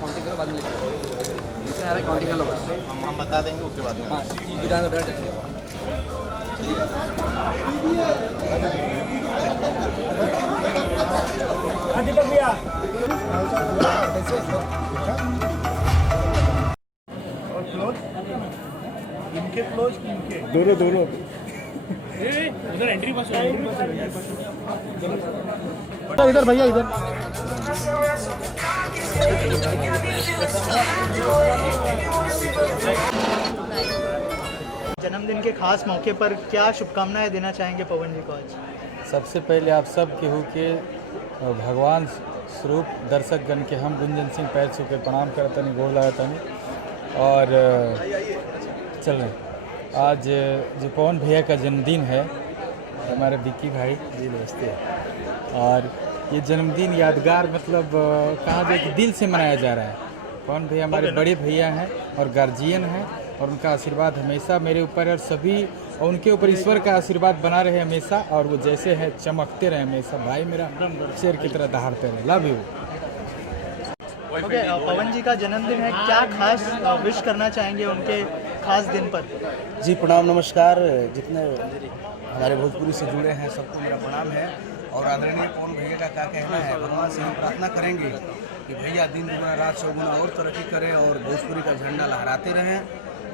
Counting करो बाद में लिखो। जिसमें आ रहा है काउंटिंग कर लो बस। हम बता देंगे उसके बाद में। हाँ बिना तो बैठ दीपक भैया और क्लोज इनके क्लोज इनके दोनों उधर एंट्री पास इधर भैया इधर जन्मदिन के खास मौके पर क्या शुभकामनाएं देना चाहेंगे पवन जी को आज? सबसे पहले आप सब केहू के भगवान स्वरूप दर्शकगण के हम गुंजन सिंह पैर छू के प्रणाम करतनी, गोड़ लागतनी और चल रहे आज जो पवन भैया का जन्मदिन है, हमारे विक्की भाई जी नमस्ते। और ये जन्मदिन यादगार मतलब कहा जाए कि दिल से मनाया जा रहा है। पवन भैया हमारे बड़े भैया हैं और गार्जियन हैं और उनका आशीर्वाद हमेशा मेरे ऊपर है और सभी और उनके ऊपर ईश्वर का आशीर्वाद बना रहे हमेशा और वो जैसे है चमकते रहे हमेशा। भाई मेरा शेर की तरह दहाड़ते रहे। Love you. ओके, पवन जी का जन्मदिन है, क्या खास विश करना चाहेंगे उनके खास दिन पर? जी प्रणाम नमस्कार। जितने हमारे भोजपुरी से जुड़े हैं सबको मेरा प्रणाम है। और आदरणीय पवन भैया का क्या कहना है, भगवान से हम प्रार्थना करेंगे कि भैया दिन दुगुना रात चौगुना और तरक्की करें और भोजपुरी का झंडा लहराते रहें।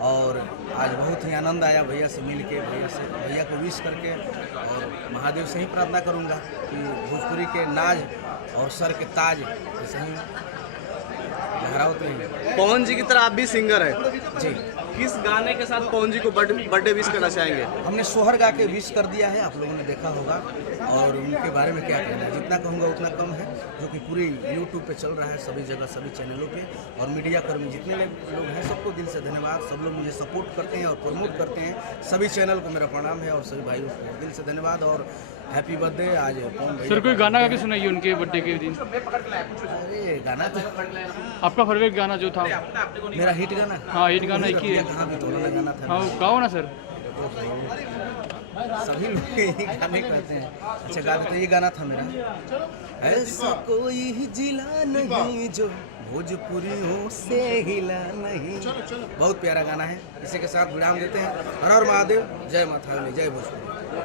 और आज बहुत ही आनंद आया भैया से मिल के, भैया को विश करके, और महादेव से ही प्रार्थना करूंगा कि भोजपुरी के नाज और सर के ताज ऐसे ही लहराते हैं। पवन जी की तरह आप भी सिंगर हैं जी। किस गाने के साथ पवन जी को बर्थडे विश करना चाहेंगे? हमने सोहर गा के विश कर दिया है, आप लोगों ने देखा होगा। और उनके बारे में क्या कहना है, जितना कहूँगा उतना कम है, जो कि पूरी यूट्यूब पे चल रहा है सभी जगह सभी चैनलों पे। और मीडिया कर्मी जितने लोग हैं सबको दिल से धन्यवाद। सब लोग मुझे सपोर्ट करते हैं और प्रमोट करते हैं। सभी चैनल को मेरा प्रणाम है और सभी भाइयों को दिल से धन्यवाद और हैप्पी बर्थडे। आज पवन भाई सर कोई गाना गा के सुनाइए उनके बर्थडे के दिन। अरे गाना तो आपका फेवरेट गाना जो था? मेरा हिट गाना, हाँ हिट गाना एक ही है। कहाँ भी तोड़ना गाना था। हाँ गाओ ना सर। सभी लोग यही गाने कहते हैं। अच्छा गा देते, ये गाना था मेरा। ऐसा कोई जिला नहीं जो भोजपुरियों से हिला नहीं। बहुत प्यारा गाना है। इसी के साथ विराम देते हैं। हर हर महादेव, जय माता रानी, जय भोजपुरी।